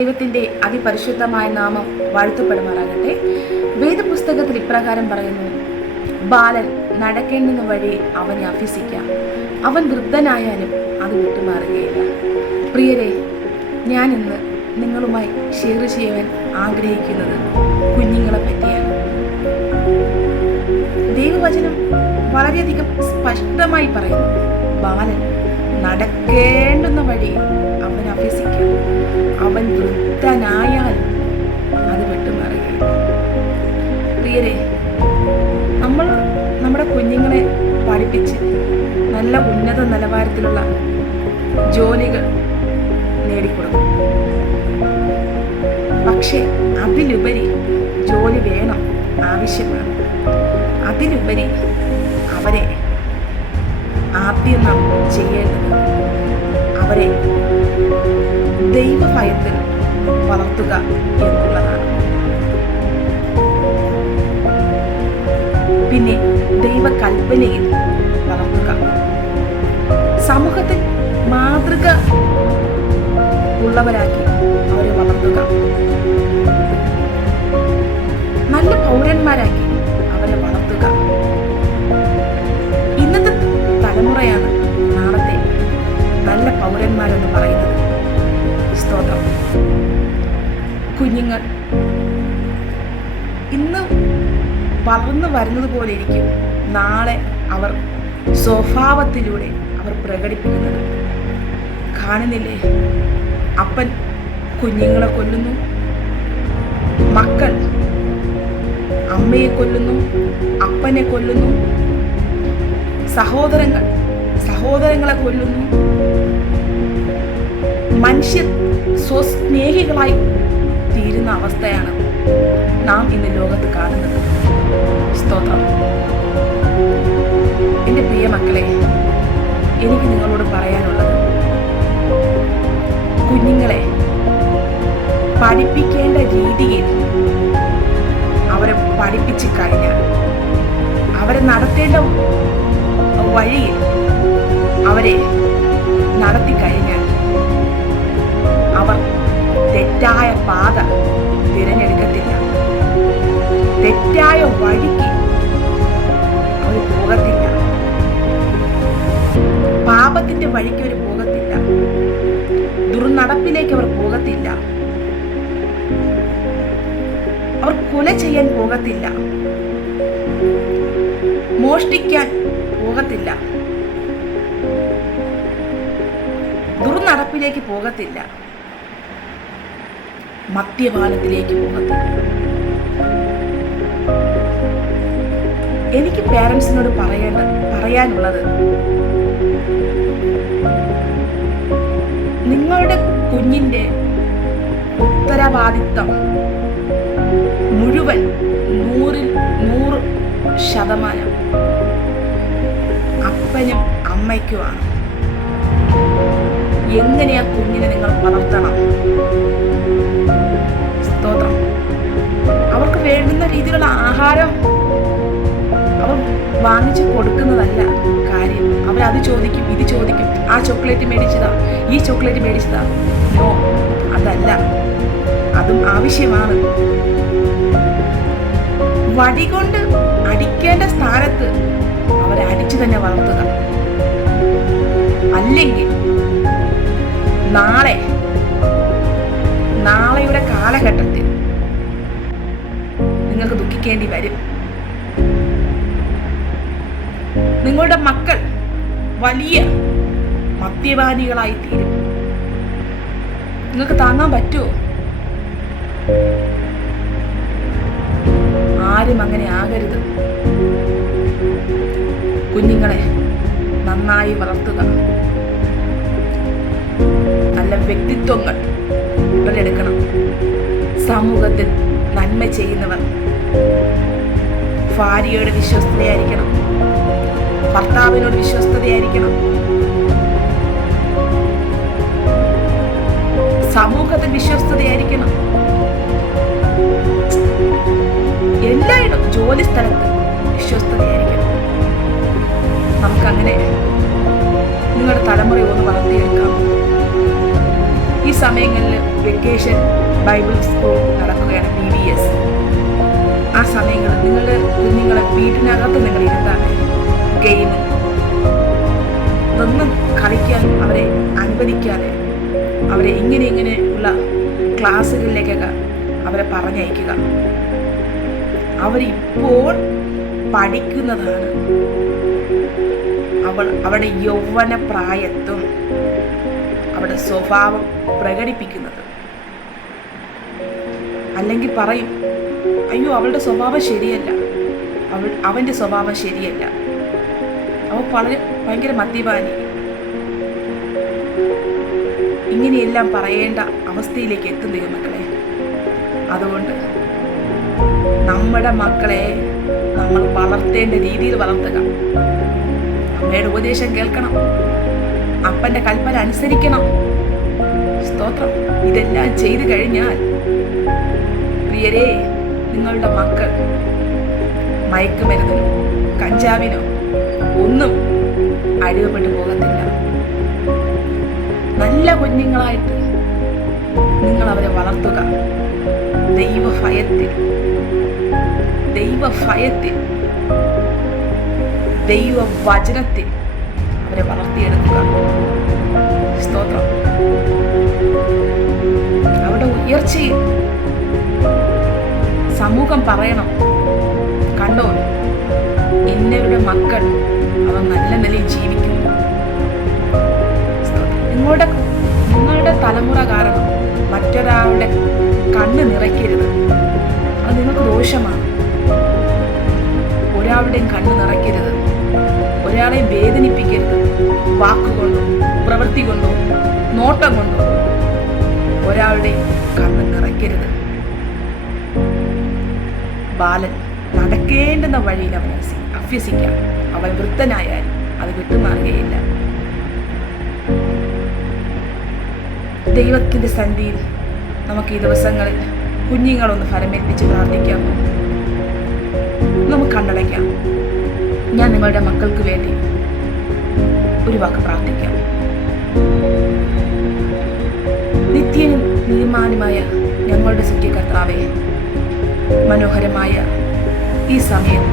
ദൈവത്തിന്റെ അതിപരിശുദ്ധമായ നാമം വാഴ്ത്തപ്പെടുമാറാകട്ടെ. വേദപുസ്തകത്തിൽ ഇപ്രകാരം പറയുന്നു ബാലൻ നടക്കേണ്ടുന്ന വഴി അവനെ അഭ്യസിക്കാം. അവൻ വൃദ്ധനായാലും അത് വിട്ടുമാറുകയില്ല. പ്രിയരെ ഞാൻ ഇന്ന് നിങ്ങളുമായി ഷെയർ ചെയ്യുവാൻ ആഗ്രഹിക്കുന്നത് കുഞ്ഞുങ്ങളെ പറ്റിയാണ്. ദൈവവചനം വളരെയധികം സ്പഷ്ടമായി പറയുന്നു ബാലൻ നടക്കേണ്ടുന്ന വഴി അവൻ അഭ്യസിക്കും. അവൻ വൃദ്ധനായാൽ അത് വിട്ടുമാറുകയില്ല പ്രിയരെ നമ്മൾ നമ്മുടെ കുഞ്ഞുങ്ങളെ പഠിപ്പിച്ച് നല്ല ഉന്നത നിലവാരത്തിലുള്ള ജോലികൾ നേടിക്കൊടുക്കും. പക്ഷേ അതിലുപരി ജോലി വേണം ആവശ്യമാണ്. അതിലുപരി അവരെ ആദ്യം നാം ചെയ്യേണ്ടത് അവരെ ദൈവഭയത്തിൽ വളർത്തുക എന്നുള്ളതാണ്. പിന്നെ ദൈവകൽപ്പനയിൽ വളർത്തുക. സമൂഹത്തിൽ മാതൃക ഉള്ളവരാക്കി അവരെ വളർത്തുക. നല്ല പൗരന്മാരാക്കി അവരെ വളർത്തുക. തലമുറയാണ് നാളത്തെ നല്ല പൗരന്മാരെന്ന് പറയുന്നത്. സ്തോത്രം. കുഞ്ഞുങ്ങൾ ഇന്ന് വളർന്നു വരുന്നത് പോലെ ഇരിക്കും നാളെ അവർ സ്വഭാവത്തിലൂടെ അവർ പ്രകടിപ്പിക്കുന്നത്. കാണുന്നില്ലേ? അപ്പൻ കുഞ്ഞുങ്ങളെ കൊല്ലുന്നു. മക്കൾ അമ്മയെ കൊല്ലുന്നു. അപ്പനെ കൊല്ലുന്നു. സഹോദരങ്ങൾ സഹോദരങ്ങളെ കൊല്ലുന്നു. മനുഷ്യർ സ്വസ്നേഹികളായി തീരുന്ന അവസ്ഥയാണ് നാം ഇന്ന് ലോകത്ത് കാണുന്നത്. സ്തോത്രം. എന്റെ പ്രിയ മക്കളെ എനിക്ക് നിങ്ങളോട് പറയാനുള്ളത് കുഞ്ഞുങ്ങളെ പഠിപ്പിക്കേണ്ട രീതിയിൽ അവരെ പഠിപ്പിച്ച് കഴിഞ്ഞാൽ അവരെ നടത്തേണ്ട വഴിയിൽ അവരെ നടത്തി കഴിഞ്ഞാൽ അവർ തെറ്റായ പാത തിരഞ്ഞെടുക്കത്തില്ല. തെറ്റായ വഴിക്ക് അവർ പോകത്തില്ല. പാപത്തിന്റെ വഴിക്ക് അവർ പോകത്തില്ല. ദുർനടപ്പിലേക്ക് അവർ പോകത്തില്ല. അവർ കൊല ചെയ്യാൻ പോകത്തില്ല. മോഷ്ടിക്കാൻ പോകത്തില്ല. ദുർനടപ്പിലേക്ക് പോകത്തില്ല. മദ്യപാനത്തിലേക്ക് പോകത്തില്ല. എനിക്ക് പേരൻസിനോട് പറയേണ്ട പറയാനുള്ളത് നിങ്ങളുടെ കുഞ്ഞിന്റെ ഉത്തരവാദിത്തം മുഴുവൻ നൂറിൽ നൂറ് ശതമാനം അപ്പനും അമ്മയ്ക്കുമാണ്. എങ്ങനെയാ കുഞ്ഞിനെ നിങ്ങൾ വളർത്തണം? സ്തോത്രം. അവർക്ക് വേണ്ടുന്ന രീതിയിലുള്ള ആഹാരം അവർ വാങ്ങിച്ചു കൊടുക്കുന്നതല്ല കാര്യം. അവരത് ചോദിക്കും ഇത് ചോദിക്കും. ആ ചോക്ലേറ്റ് മേടിച്ചതാ ഈ ചോക്ലേറ്റ് മേടിച്ചതാ. നോ അതല്ല. അതും ആവശ്യമാണ്. വടി കൊണ്ട് അടിക്കേണ്ട സ്ഥാനത്ത് അവരെ അടിച്ചു തന്നെ വളർത്തുക. അല്ലെങ്കിൽ നാളെ നാളെയുടെ കാലഘട്ടത്തിൽ നിങ്ങൾക്ക് ദുഃഖിക്കേണ്ടി വരും. നിങ്ങളുടെ മക്കൾ വലിയ മദ്യപാനികളായി തീരും. നിങ്ങൾക്ക് താങ്ങാൻ പറ്റുമോ ആരും അങ്ങനെ ആകരുത്. നന്നായി വളർത്തുക. നല്ല വ്യക്തിത്വങ്ങൾ ഉടലെടുക്കണം. സമൂഹത്തിൽ നന്മ ചെയ്യുന്നവർ. ഭാര്യയോട് വിശ്വസ്തതയായിരിക്കണം. ഭർത്താവിനോട് വിശ്വസ്തതയായിരിക്കണം. സമൂഹത്തിൽ വിശ്വസ്തതയായിരിക്കണം. എല്ലായിടും ജോലി സ്ഥലത്ത് നിങ്ങളുടെ തലമുറ ഒന്ന് വളർത്തിയെടുക്കാം. ഈ സമയങ്ങളിൽ വെക്കേഷൻ ബൈബിൾ സ്കൂൾ നടക്കുകയാണ് ബി വി എസ് ആ സമയങ്ങളിൽ നിങ്ങളുടെ കുഞ്ഞുങ്ങളെ വീട്ടിനകത്ത് നിങ്ങൾ ഇരുത്താണ്. ഗെയിം. ഒന്നും കളിക്കാൻ അവരെ അനുവദിക്കാതെ അവരെ ഇങ്ങനെ ഇങ്ങനെ ഉള്ള ക്ലാസ്സുകളിലേക്കൊക്കെ അവരെ പറഞ്ഞയക്കുക. അവരിപ്പോൾ പഠിക്കുന്നതാണ് അവൾ അവരുടെ യൗവന പ്രായത്തും അവരുടെ സ്വഭാവം പ്രകടിപ്പിക്കുന്നത്. അല്ലെങ്കിൽ പറയും അയ്യോ അവളുടെ സ്വഭാവം ശരിയല്ല. അവൾ അവന്റെ സ്വഭാവം ശരിയല്ല. അവൻ വളരെ ഭയങ്കര മദ്യപാനി. ഇങ്ങനെയെല്ലാം പറയേണ്ട അവസ്ഥയിലേക്ക് എത്തുന്നില്ല മക്കളെ. അതുകൊണ്ട് നമ്മുടെ മക്കളെ നമ്മൾ വളർത്തേണ്ട രീതിയിൽ വളർത്തുക. അമ്മയുടെ ഉപദേശം കേൾക്കണം. അപ്പന്റെ കൽപ്പന അനുസരിക്കണം. സ്തോത്രം. ഇതെല്ലാം ചെയ്തു കഴിഞ്ഞാൽ പ്രിയരെ നിങ്ങളുടെ മക്കൾ മയക്കുമരുന്നിനോ കഞ്ചാവിനോ ഒന്നും അടിവപ്പെട്ടു പോകത്തില്ല. നല്ല കുഞ്ഞുങ്ങളായിട്ട് നിങ്ങൾ അവരെ വളർത്തുക. ദൈവഭയത്തിൽ ദൈവഭയത്തിൽ ദൈവവചനത്തിൽ അവരെ വളർത്തിയെടുക്കുക. സ്തോത്രം. അവരുടെ ഉയർച്ചയിൽ സമൂഹം പറയണം. കണ്ടോ? എന്നവരുടെ മക്കൾ അവർ നല്ല നിലയിൽ ജീവിക്കുന്നു. നിങ്ങളുടെ നിങ്ങളുടെ തലമുറ കാരണം മറ്റൊരാളുടെ കണ്ണ് നിറയ്ക്കരുത്. അത് നിങ്ങൾക്ക് ദോഷമാണ്. ഒരാളുടെയും കണ്ണ് നിറയ്ക്കരുത്. ഒരാളെയും വേദനിപ്പിക്കരുത്. വാക്കുകൊണ്ടോ പ്രവൃത്തി കൊണ്ടോ നോട്ടം കൊണ്ടോ. ഒരാളുടെ കണ്ണ് നിറയ്ക്കരുത്. ബാലൻ നടക്കേണ്ടുന്ന വഴിയിൽ അവൻ അഭ്യസിക്കാം. അവൻ വൃത്തനായാലും അത് വിട്ടുമാറുകയില്ല. ദൈവത്തിന്റെ സന്ധിയിൽ നമുക്ക് ഈ ദിവസങ്ങളിൽ കുഞ്ഞുങ്ങളൊന്ന് ഫലമേൽപ്പിച്ച് പ്രാർത്ഥിക്കാം. നമുക്ക് കണ്ണടയ്ക്കാം. ഞാൻ നിങ്ങളുടെ മക്കൾക്ക് വേണ്ടി ഒരു വാക്ക് പ്രാർത്ഥിക്കാം. നിത്യനും നിയമാനുമായ ഞങ്ങളുടെ സത്യകർത്താവെ മനോഹരമായ ഈ സമയം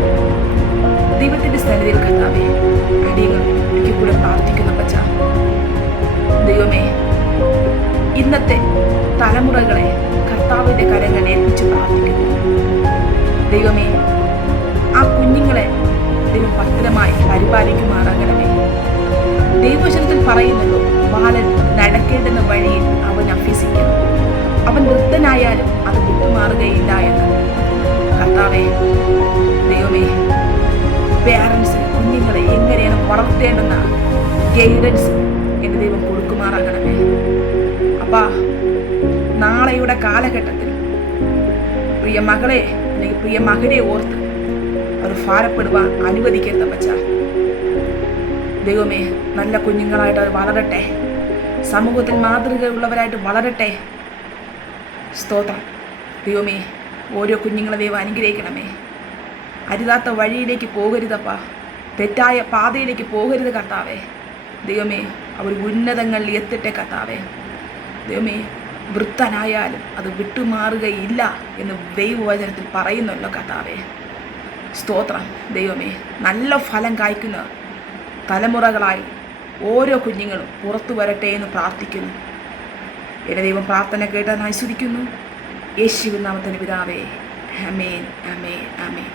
ദൈവത്തിന്റെ സന്നിധിയിൽ കർത്താവെ അടിയങ്ങൾ ഒരിക്കൽ കൂടെ പ്രാർത്ഥിക്കുന്ന പച്ച. ദൈവമേ ഇന്നത്തെ തലമുറകളെ കർത്താവിന്റെ കരങ്ങൾ ഏൽപ്പിച്ച് പ്രാർത്ഥിക്കുന്നു. ദൈവമേ ആ കുഞ്ഞുങ്ങളെ ദൈവം ഭക്തരമായി പരിപാലിക്കുമാറാകണമേ. ദൈവചനത്തിൽ പറയുന്നല്ലോ ബാലൻ നടക്കേണ്ടുന്ന വഴിയിൽ അവൻ അഭ്യസിക്കും. അവൻ വൃദ്ധനായാലും അത് വിട്ടുമാറുകയില്ല എന്ന്. കർത്താവേ ദൈവമേ പേരൻസിന് കുഞ്ഞുങ്ങളെ എങ്ങനെയാണ് വളർത്തേണ്ടെന്ന ഗൈഡൻസ് എന്റെ ദൈവം കൊടുക്കുമാറാകണമേ. അപ്പാ നാളെയുടെ കാലഘട്ടത്തിൽ പ്രിയ മകളെ അല്ലെങ്കിൽ പ്രിയ മകനെ ഓർത്ത് അവർ ഭാരപ്പെടുവാൻ അനുവദിക്കരുത് അമ്മച്ച. ദൈവമേ നല്ല കുഞ്ഞുങ്ങളായിട്ട് അവർ വളരട്ടെ. സമൂഹത്തിൽ മാതൃകയുള്ളവരായിട്ട് വളരട്ടെ. സ്തോത്രം. ദൈവമേ ഓരോ കുഞ്ഞുങ്ങളെ ദൈവം അനുഗ്രഹിക്കണമേ. അരുതാത്ത വഴിയിലേക്ക് പോകരുതപ്പാ. തെറ്റായ പാതയിലേക്ക് പോകരുത് കർത്താവേ. ദൈവമേ അവർ ഉന്നതങ്ങളിൽ എത്തട്ടെ കർത്താവേ. ദൈവമേ വൃത്തനായാലും അത് വിട്ടുമാറുകയില്ല എന്ന് ദൈവവചനത്തിൽ പറയുന്നല്ലോ കർത്താവേ. സ്തോത്രം. ദൈവമേ നല്ല ഫലം കായ്ക്കുന്ന തലമുറകളായി ഓരോ കുഞ്ഞുങ്ങളും പുറത്തു വരട്ടെ എന്ന് പ്രാർത്ഥിക്കുന്നു. എന്റെ ദൈവം പ്രാർത്ഥന കേട്ടാൻ ആസ്വദിക്കുന്നു യേശുവിൻ നാമത്തിന് പിതാവേ അമേൻ അമേൻ അമേൻ